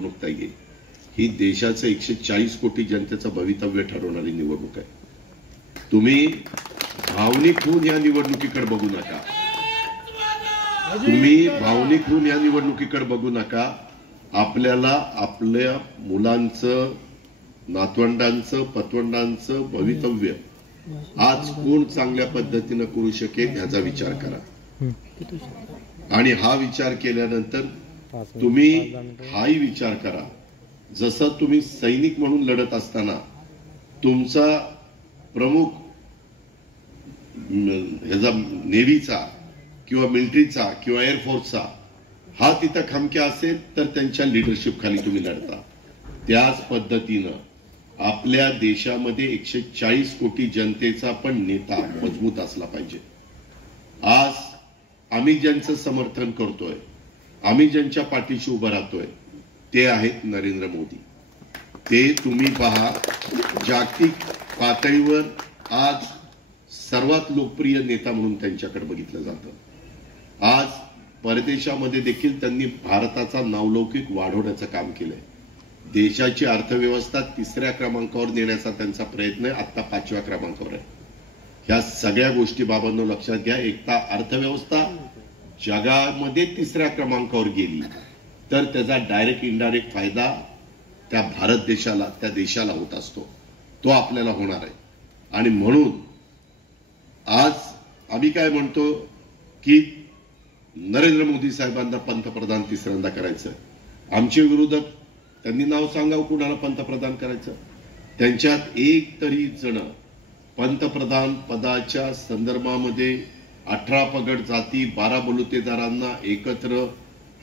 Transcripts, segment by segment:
निवडणूक नाहीये, ही देशाचं 140 कोटी जनतेचं भवितव्य ठरवणारी निवडणूक आहे. तुम्ही भावनिक होऊन या निवडणुकीकडे बघू नका. तुम्ही भावनिक होऊन या निवडणुकीकडे बघू नका. आपल्याला आपल्या मुलांचं, नातवंडांचं, पतवंडांचं भवितव्य आज कोण चांगल्या पद्धतीने करू शकेल ह्याचा विचार करा. आणि हा विचार केल्यानंतर तुम्ही हाही विचार करा, जसं तुम्ही सैनिक म्हणून लढत असताना तुमचा प्रमुख ह्याचा नेव्हीचा किंवा मिलिटरीचा किंवा एअरफोर्सचा हा तिथं खमक्या असेल तर त्यांच्या लिडरशिप खाली तुम्ही लढता. त्याच पद्धतीनं आपल्या देशामध्ये 140 कोटी जनतेचा पण नेता मजबूत असला पाहिजे. आज आम्ही ज्यांचं समर्थन करतोय, आम्ही ज्यांच्या पाठीशी उभं राहतोय ते आहेत नरेंद्र मोदी. ते तुम्ही पहा, जागतिक पातळीवर आज सर्वात लोकप्रिय नेता म्हणून त्यांच्याकडे बघितलं जातं. आज परदेशामध्ये देखील त्यांनी भारताचा नावलौकिक वाढवण्याचं काम केलंय. देशाची अर्थव्यवस्था 3ऱ्या क्रमांकावर नेण्याचा त्यांचा प्रयत्न आहे, आता 5व्या क्रमांकावर आहे. ह्या सगळ्या गोष्टी बाबांनो लक्षात घ्या. एकता अर्थव्यवस्था जगामध्ये 3ऱ्या क्रमांकावर गेली तर त्याचा डायरेक्ट इनडायरेक्ट फायदा त्या भारत देशाला, त्या देशाला होत असतो. तो आपल्याला होणार आहे. आणि म्हणून आज आम्ही काय म्हणतो की नरेंद्र मोदी साहेबांना पंतप्रधान 3ऱ्यांदा करायचं. आमचे विरोधक त्यांनी नाव सांगावं कुणाला पंतप्रधान करायचं. त्यांच्यात एक तरी जण पंतप्रधान पदाच्या संदर्भामध्ये 18 पगड जाती, 12 बलुतेदारांना एकत्र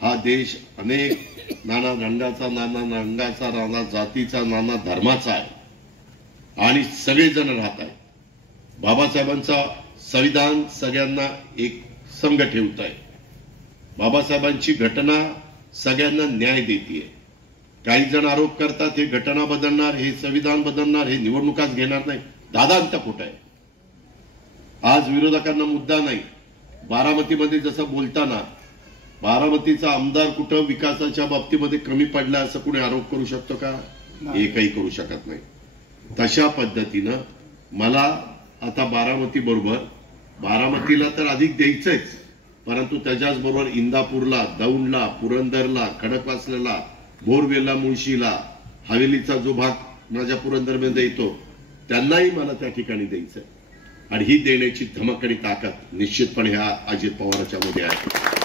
हा देश अनेक नाना रंगाचा, नाना जातीचा, नाना धर्माचा आहे आणि सगळेजण राहत आहेत. बाबासाहेबांचा संविधान सगळ्यांना एक संघ ठेवत आहे. बाबासाहेबांची घटना सगळ्यांना न्याय देते. काही जण आरोप करतात हे घटना बदलणार, हे संविधान बदलणार, हे निवडणुकाच घेणार नाही. दादांत खोट आहे. आज विरोधकांना मुद्दा नाही. बारामतीमध्ये जसं बोलताना बारामतीचा आमदार कुठं विकासाच्या बाबतीमध्ये कमी पडला असं कुणी आरोप करू शकतो का? एकही करू शकत नाही. तशा पद्धतीनं मला आता बारामती बरोबर, बारामतीला तर अधिक द्यायचंच, परंतु त्याच्याचबरोबर इंदापूरला, दौंडला, पुरंदरला, खडकवासल्याला, बोरवेला, मुळशीला, हवेलीचा जो भाग माझ्या पुरंदरमध्ये येतो त्यांनाही मला त्या ठिकाणी द्यायचंय. आणि ही देण्याची धमक आणि ताकद निश्चितपणे ह्या अजित पवारांच्या मध्ये आहे.